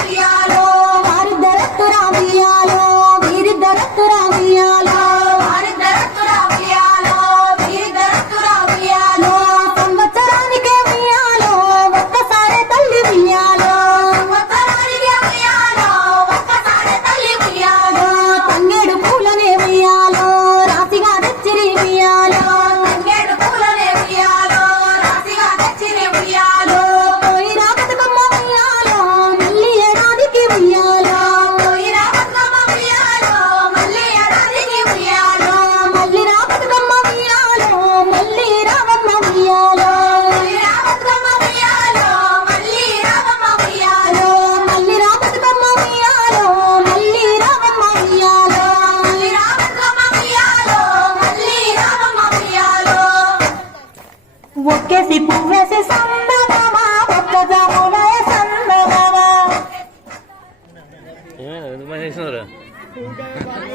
ఉయ్యాలో వారిద్దరత్తురా ఉయ్యాలో వీరిద్దరత్తురా ఉయ్యాలో వారిద్దరత్తురా ఉయ్యాలో వీరిద్దరత్తురా ఉయ్యాలో సంవత్సరానికే ఉయ్యాలో ఒక్కసారి తల్లి ఉయ్యాలో సంవత్సరానికే ఉయ్యాలో ఒక్కసారి తల్లి ఉయ్యాలో తంగేడు పూలనే ఉయ్యాలో రాతిగా తెచ్చిరి ఉయ్యాలో తంగేడు పూలనే ఉయ్యాలో రాతిగా తెచ్చిరి ఉయ్యాలో పోయిరా బతుకమ్మ ఉయ్యాలో మళ్ళీ ఏడాదికి ఉయ్యాలో పోయిరా బతుకమ్మ ఉయ్యాలో మళ్ళీ ఏడాదికి ఉయ్యాలో మళ్ళీ రా బతుకమ్మ ఉయ్యాలో మళ్ళీ రావమ్మ ఉయ్యాలో మళ్ళీ రా బతుకమ్మ ఉయ్యాలో మళ్ళీ రావమ్మ ఉయ్యాలో మళ్ళీ రా బతుకమ్మ ఉయ్యాలో మళ్ళీ రావమ్మ ఉయ్యాలో మళ్ళీ రా బతుకమ్మ ఉయ్యాలో మళ్ళీ రావమ్మ ఉయ్యాలో ఒక్కేసి పువ్వేసి సన్నమామ ఒక్క జామునాయ సన్నమామ ఏమైనా ఎందుకు చేసినారా